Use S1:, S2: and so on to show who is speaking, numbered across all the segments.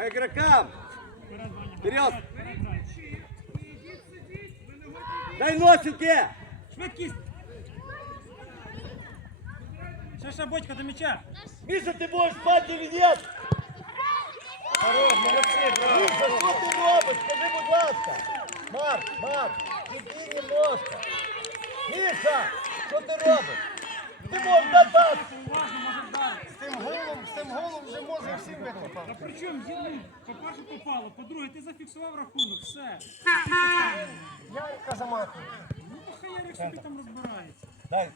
S1: По игрокам.
S2: Вперед.
S1: Дай носики.
S2: Швидкість. Ще шабочка до м'яча.
S1: Миша, ты можешь спать или нет?
S2: Хорош, молодці, браво.
S1: Миша, что ты робишь? Скажи, будь ласка. Марк, Марк, иди немножко. Миша, что ты робишь? Ты можешь дать
S3: тим голом вже мозок всім викопав.
S2: А при чому зіну? По-перше, попало, по-друге, ти зафіксував рахунок, все.
S3: Я казамату.
S2: Ну то хай Ярик собі там розбирається.
S1: Дай.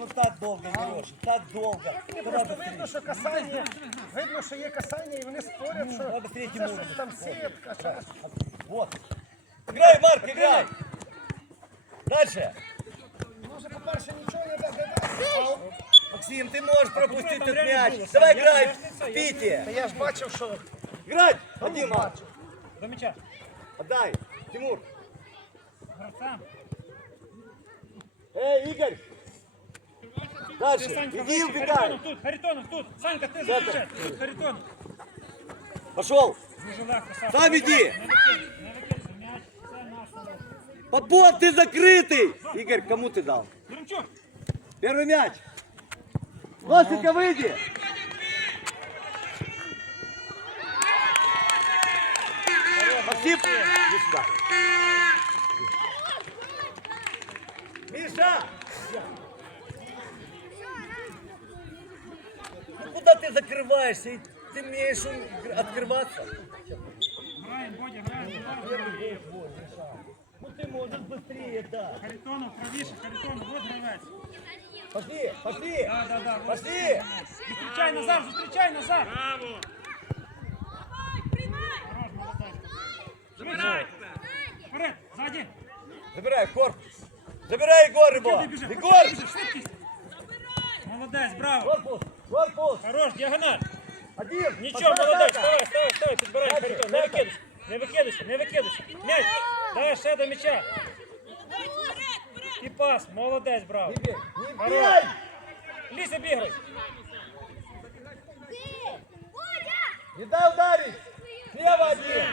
S1: Ну так долго, Героша, так долго.
S3: Мені просто видно, що касання, видно, що є касання, і вони спорять, що
S1: Треба быстрее
S3: це щось там сітка, ще щось.
S1: Вот. Играй, Марк, играй. Дальше.
S3: Може, по-перше, нічого не дасть.
S1: Максим, ты можешь пропустить этот мяч. Давай играй в.
S3: Та я ж бачив, що
S1: Играть. Один, Марк.
S2: До м'яча.
S1: Отдай. Тимур.
S2: Гравцям.
S1: Эй, Игорь. Дальше. Иди
S2: вище.
S1: убегай.
S2: Харитонов тут, Харитонов тут. Санька, ти захищай. Тут Харитонов.
S1: Пошел.
S2: Дуже легко, Саша.
S1: Сам іди.
S2: Не викидайся, не викидайся. М'яч, це наш.
S1: Попов, ты закрытый. Игорь, кому ты дал? Первый мяч. Лосика, выйди. Максим, иди сюда. Миша! Ну куда ты закрываешься? И Ты умеешь ум- открываться?
S2: Граємо, Бодя, граємо. граємо.
S1: Ну ты можешь быстрее, да.
S2: Харитонов, правіше, Харитонов, от гравець.
S1: Пошли, пошли.
S2: Да, да, да. ось.
S1: Пошли.
S2: Зустрічай Назар, зустрічай Назар. Браво. Хорош, молодець. Швидше. Вперед, ззаді.
S1: Забирай корпус. Забирай Егор его.
S2: Куди біжи?
S1: Егор!
S2: Біжи, швидкість. Молодець, браво.
S1: Корпус, корпус.
S2: Хорош, діагональ.
S1: Один.
S2: Нічого,
S1: Пошла
S2: молодець,
S1: атака.
S2: вставай, вставай, вставай, підбирай,
S1: Дальше,
S2: Харитон, не
S1: дальше.
S2: викидайся, не викидайся, не викидайся. М'яч, дай ще до м'яча. І пас, молодець, браво. Хорош.
S1: бей.
S2: Обіграй.
S1: Не дай ударить. Слева один.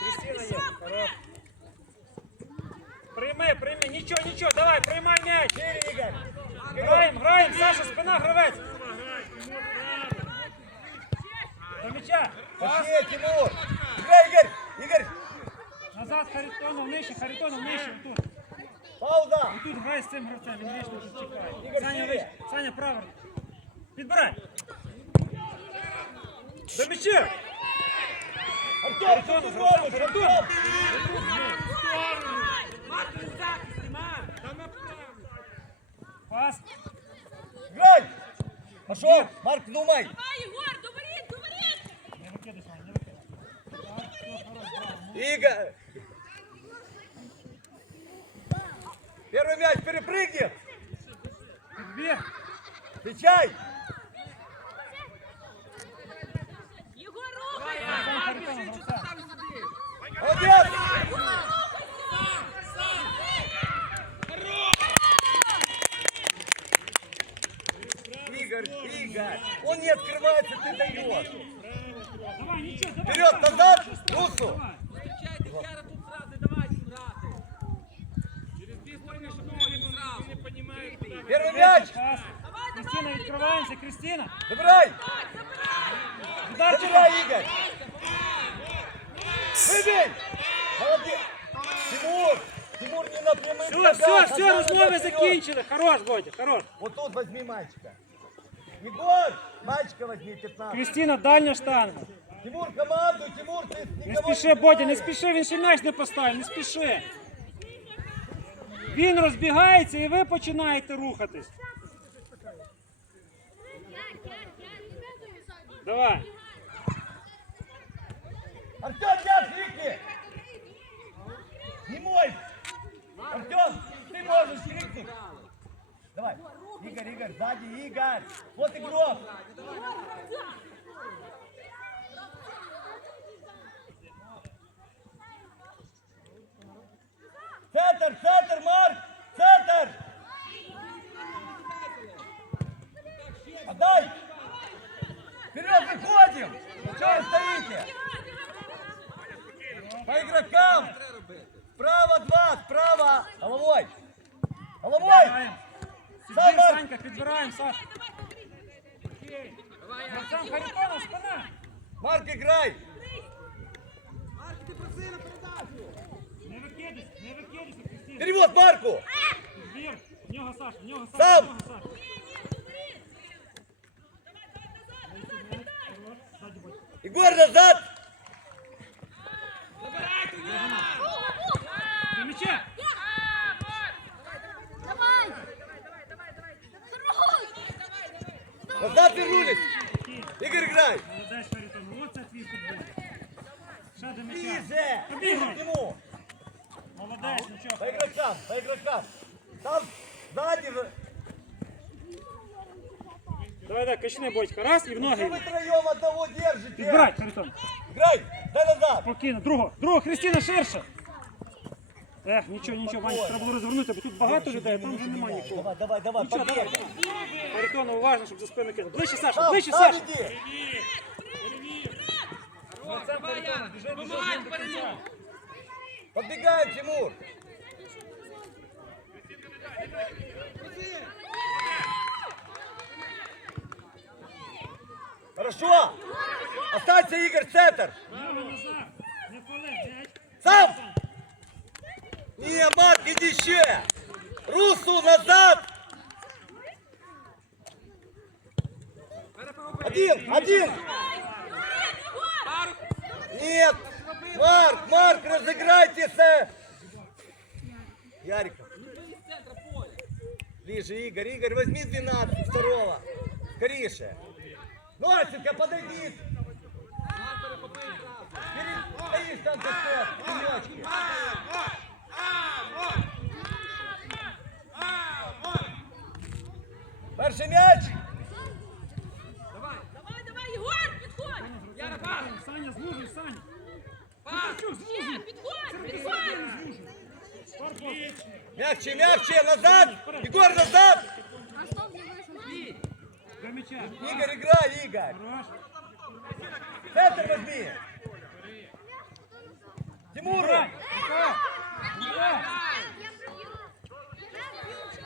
S2: Крістіна є, хорош. Прийми, прийми, нічого, нічого, давай, приймай м'яч. Граємо, граємо, Саша, спина, гравець. До м'яча.
S1: Пошли, Тимур. Игорь. Игорь.
S2: Назад, Харитонов, нижче, Харитонов, нижче, тут.
S1: Пауза.
S2: Тут грай з цим гравцем, він вічно тут чекає.
S1: Ігор,
S2: Саня,
S1: шире.
S2: вище. Саня, право. Підбирай. До м'яча.
S1: Артем, что ты робишь? Артем.
S2: Пас.
S1: Играй. Пошел. Марк, думай.
S2: Не викидай, Саня, не викидай. Так,
S1: Первый мяч перепрыгнет.
S2: Підбір.
S1: Встречай.
S2: Сань, Харитонов, гравця.
S1: Молодец. Игорь, Игорь. Он не открывается, ты даешь.
S2: Давай, нічого, давай.
S1: Вперед,
S2: давай,
S1: назад,
S2: давай.
S1: Русу.
S2: Кристина, відкриваємося, Кристина.
S1: Забирай.
S2: Ударчик.
S1: Забирай, Игорь. Выбей. Молодец. Тимур. Тимур не на прямых
S2: Все,
S1: ногах,
S2: все,
S1: а
S2: все,
S1: надо
S2: розмови
S1: вперед.
S2: закінчили. Хорош, Бодя, хорош.
S1: Вот тут возьми мальчика. Егор, мальчика возьми 15.
S2: Кристина, дальня штанга.
S1: Тимур, команду, Тимур, ты
S2: Не
S1: никого
S2: спіши, Бодя, не
S1: трогаешь.
S2: спіши, він ще м'яч не поставив, не спіши. Він розбігається і ви починаєте рухатись. Давай.
S1: Артем, мяч, крикни. Не мой. Артем, ты можешь крикнуть. Давай. Игорь, Игорь, сзади, Игорь. Вот игрок. Центр, центр, Марк! Центр! Отдай! Вперед выходим! Чего вы стоите? По игрокам! Справа два, справа! Головой! Головой!
S2: Підбираємо. Підбір,
S1: Сама.
S2: Санька, підбираємо, Саш. Окей. Гравцям Харитона, спина.
S1: Марк, играй!
S2: Ще до м'яча.
S1: Ближе!
S2: Побігай.
S1: К нему!
S2: Молодець, нічого.
S1: По игрокам, по игрокам! Там сзади же!
S2: Давай, давай, качни, Бодька. Раз і в
S1: Что
S2: ноги.
S1: вы троем одного держите?
S2: Підбирай, Харитон.
S1: Играй! Дай назад!
S2: Спокійно, другого, другого, Христина, ширше. Ех, нічого, нічого, Ваня, треба було розвернути, бо тут багато людей, а там вже немає нікого.
S1: Давай, давай, давай,
S2: Нічого, давай.
S1: побег!
S2: Харитона, уважно, щоб за спину кинути. Ближче, Саша,
S1: Там,
S2: ближче,
S1: там
S2: Саша.
S1: иди!
S2: Гравцям Харитона, біжи, біжи з ним до кінця.
S1: Подбегаем, Тимур! Хорошо! Останься, Игорь, центр!
S2: Нього назад, не пали, дядь.
S1: Сам! Не, Марк, иди ще! Русу назад! Один, один! Нет! Марк, Марк, разыграйтесь! э! Яриков. Ближе, Игорь, Игорь, возьми 12 второго. Скорейше. Носенька, подойди. Стоишь за? Пенечки. Перший м'яч. Мягче, мягче, назад. Егор, назад. Игорь, играй, Игорь. Центр возьми.
S2: Играй.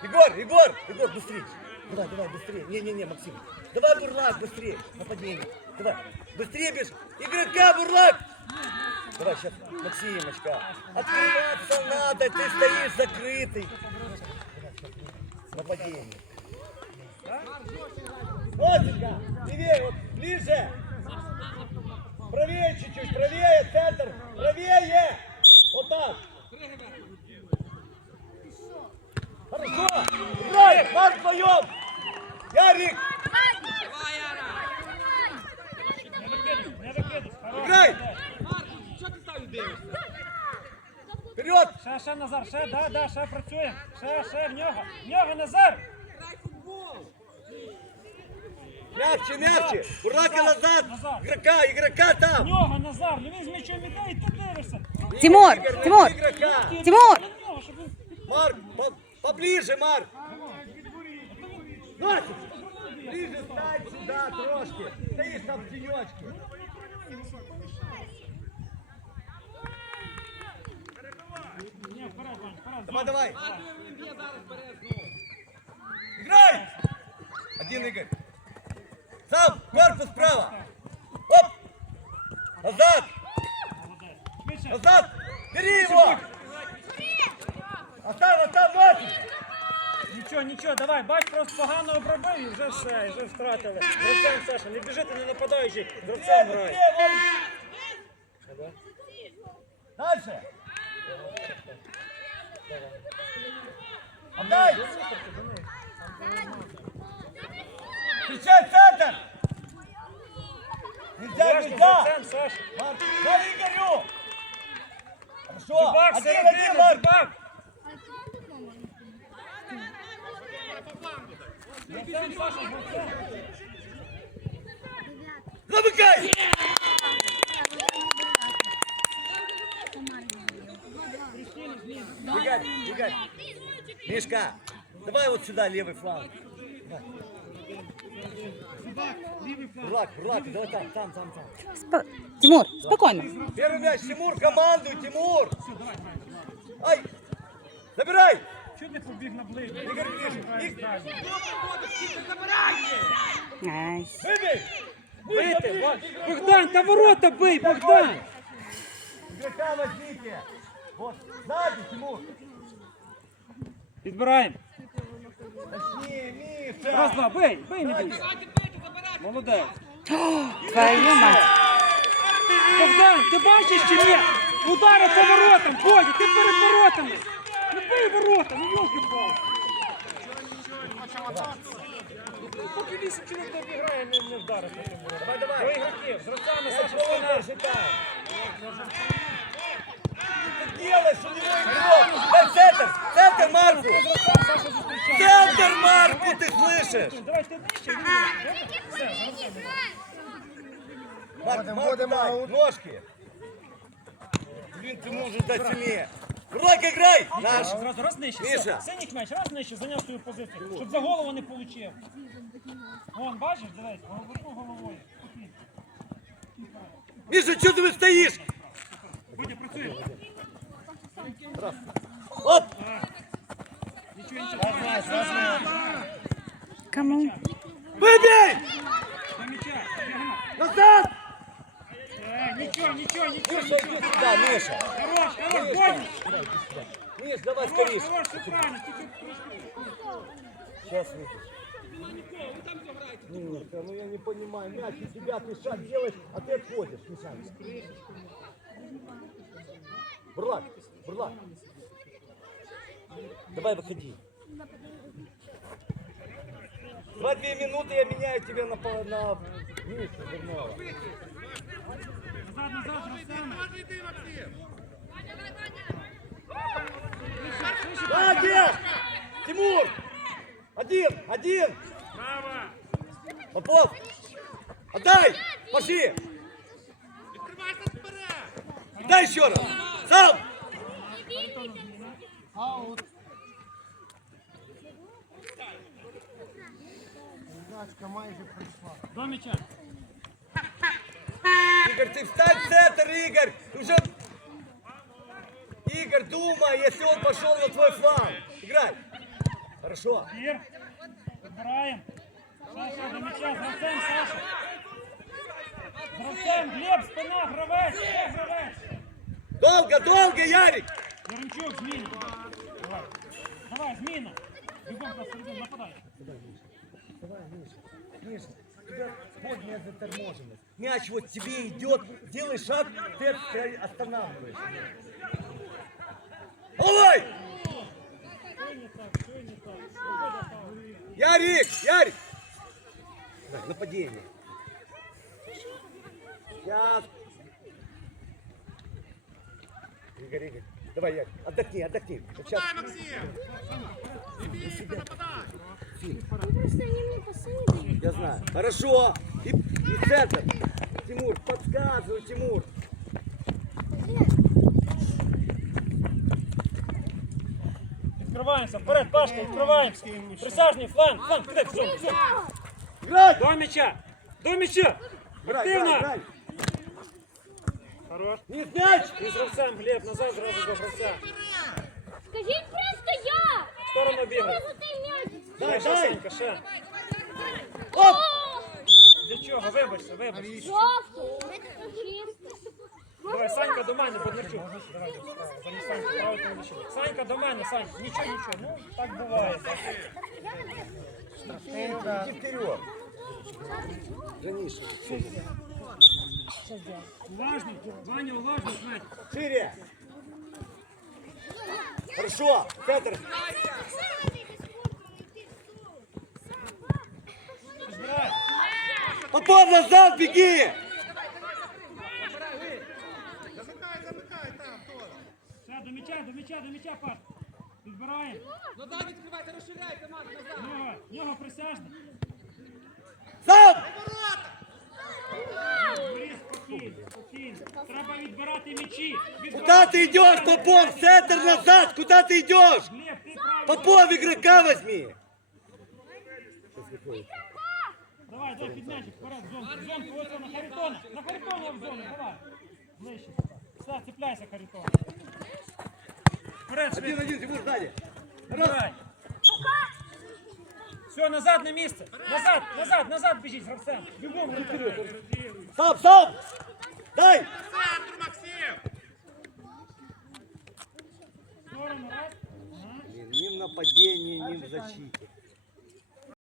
S1: Егор, Егор, Егор, быстрее. Давай, давай, быстрее. Не-не-не, Максим. Давай, Бурлак, быстрее. Нападение. Давай. Быстрее бежь. Игрока, Бурлак. Давай, сейчас, Максимочка. Открываться надо, ты стоишь закрытый. Нападение. Носенька, левее, вот, ближе. Правее чуть-чуть, правее, центр. Правее. Вот так. Хорошо! Играй! Марк вдвоем! Ярик! Играй!
S2: молодець.
S4: Марк, що ти став дивишся?
S1: Вперед!
S2: Ще, ще, Назар, ще, да, да, ще працюємо. Ще, ще, в нього. В нього, Назар.
S4: Грай футбол!
S1: Мягче, мягче! Бурака
S2: Назад,
S1: назад!
S2: назад.
S1: Игрока, игрока
S2: В
S1: там!
S2: нього, Назар. Не він з м'ячом іде і ти дивишся.
S5: Тимур,
S1: Игорь,
S5: Тимур.
S1: возьми Игрока!
S5: Тимур!
S2: Для нього, щоб він...
S1: Марк, по- поближе, Марк! Носик! Ближе стань сюда трошки! Стоишь там в тенечке! Давай, давай!
S4: Ладно, він б'є зараз бере знову.
S1: Играй! Один Игорь! Сам! Корпус справа! Оп! Назад!
S2: Молодець. Швидше.
S1: Назад! Бери его! Оставь, оставь, Носик!
S2: Нічого, нічого, давай, бач, просто погано обробив і вже все, і вже втратили. Гравцем, Саша, не біжити, не нападаючи, гравцем грай.
S1: Дальше. Отдай. Встречай центр. Нельзя,
S2: Уважно,
S1: нельзя.
S2: гравцем, Саша.
S1: Марк, дай Игорю. Хорошо.
S2: Зубак,
S1: Один, один,
S2: середина,
S1: Марк.
S2: зубак.
S6: А
S2: Гравцем, Саша, гравцем.
S1: Замыкай. Бегать, Мишка, давай вот сюда левый фланг. Давай.
S2: Лівий фланг.
S1: Бурлак, Бурлак, давай там, там, там, там.
S5: Спо- Тимур, спокійно.
S1: Первый мяч, Тимур, командуй, Тимур! Ай! Забирай!
S2: Чого ти побіг на ближній?
S1: Ігор,
S2: Граєш
S1: Ігор.
S2: далі.
S5: Найс.
S1: Выбей!
S2: Бийте, Бо- Богдан, та ворота бий, Богдан!
S1: Игрока возьмите! Вот, сзади, Тимур!
S2: Підбираємо. Раз, два, бий, бий, не бійся. Молодець.
S5: Твою мать.
S2: Богдан, ти бачиш чи ні? Удари по воротам, Бодя, ти перед воротами. Ну бий ворота, ну йолки палки Поки вісім чоловік не обіграє, не, не воротам.
S1: Давай, давай.
S2: До ігроків, з
S1: Мяч
S2: Саша спина
S1: считай! Ты делаешь, у него игрок! Дай центр! Центр Марку!
S2: Саша зустрічає.
S1: Центр Марку, ты слышишь?
S2: Давай ти нижче, Юрій. Все, з гравцями.
S1: Марк,
S3: Вводим,
S1: Марк,
S3: вводим
S1: дай,
S3: аут.
S1: ножки! Блин, ты можешь дать сильнее! Бурлак, играй! Наш!
S2: Раз, раз нижче,
S1: Міша.
S2: все. Синій м'яч, раз нижче, зайняв свою позицію, щоб за голову не получив. Вон, бачиш, дивись, голову головою. Спокійно.
S1: Миша, что ты стоишь?
S2: Бодя, працює.
S1: Оп!
S2: Нічого, нічого.
S5: Кому?
S1: Выбей!
S2: До м'яча, діагональ.
S1: Назад!
S2: Е, Нічого, нічого, нічого,
S1: Миша,
S2: нічого.
S1: иди сюда, Миша!
S2: Хорош, хорош, Бодя.
S1: Миш, давай
S2: Хорош,
S1: скорее!
S2: хорош, все правильно, тільки трошки.
S1: Сейчас, Миша. Миша, ну я не понимаю, мяч у тебя, ты шаг делаешь, а ты отходишь, Миша. Бурлак, Бурлак. Давай выходи. Два-две минуты я меняю тебя на, на Мишу. Да, один! Тимур! Один, один!
S2: Право.
S1: Попов! Отдай! Пошли! Дай еще раз! Сам!
S3: Аут. Удачка майже прийшла.
S2: До м'яча.
S1: Игорь, ты встань в центр, Игорь! Ты Уже... Игорь, думай, если он пошел на твой фланг. Играй! Хорошо.
S2: Ір. Підбираємо. Саша, до м'яча, з гравцем, Саша. З гравцем, Глеб, спина, гравець, ще гравець.
S1: Долго, долго, Ярик!
S2: Яремчук, зміна. Давай. Зміна. Бігом на середину, нападай.
S1: Давай, Миша. Миша, тебя подняя заторможенность. Мяч вот тебе идет, делай шаг, ты останавливаешься. Давай! Ярик, Ярик! Да, нападение. Сейчас. Игорь, Игорь. Давай, Ярик, отдохни, отдохни. Вот сейчас.
S6: Просто они мне посылали.
S1: Я знаю. Хорошо. И, и центр. Тимур, подсказывай, Тимур.
S2: Відкриваємося, вперед, Пашка, відкриваємося. Присяжний, фланг, фланг, кидай, все, все.
S1: Играй!
S2: До м'яча, до м'яча.
S1: Играй, играй,
S2: Активно.
S1: играй.
S2: Хорош.
S1: Нет, мяч!
S2: І з гравцем, Глеб, назад зразу до гравця.
S6: Скажіть просто я!
S2: В сторону бігай.
S6: Золотий м'яч!
S1: Дай,
S2: Ще! Санька, ще.
S1: Оп!
S2: Для чого? Вибачте, вибачте.
S6: Жовтий!
S2: Давай, Санька до мене. Давай, замість Санька. Санька до мене, Сань. Нічого, нічого. Ну, так буває.
S1: Иди вперед. Жаниша,
S2: Уважно, Ваня, уважно, Знать.
S1: шире. Хорошо, центр.
S2: Збирай.
S1: Попов назад, беги!
S2: Все, до м'яча, до м'яча, до м'яча, Паш. Підбираємо.
S4: Назад відкривайте, розширяйте, Марк, назад.
S2: Нього, нього присяжний.
S1: Сам!
S2: Борис, спокійно, спокійно. Треба відбирати м'ячі.
S1: Куда ты идешь, Попов? Центр назад! Куда ты идешь?
S2: Глеб, ти правильно.
S1: Попов, игрока возьми!
S2: Давай. Все, під м'ячик, вперед, в зонку, в зонку, ось на Харитона. На Харитона в зону, давай. Ближче. Все, цепляйся, Харитон. Вперед, швидко.
S1: один, Тимур, сзади.
S2: Давай. Все, назад на місце. Назад, назад, назад біжіть, гравцем. Бігом вперед.
S1: Стоп, стоп! Дай!
S4: Центр, Максим!
S2: Сторону, раз. Ага.
S1: Блин, ни в нападении, ни в защите.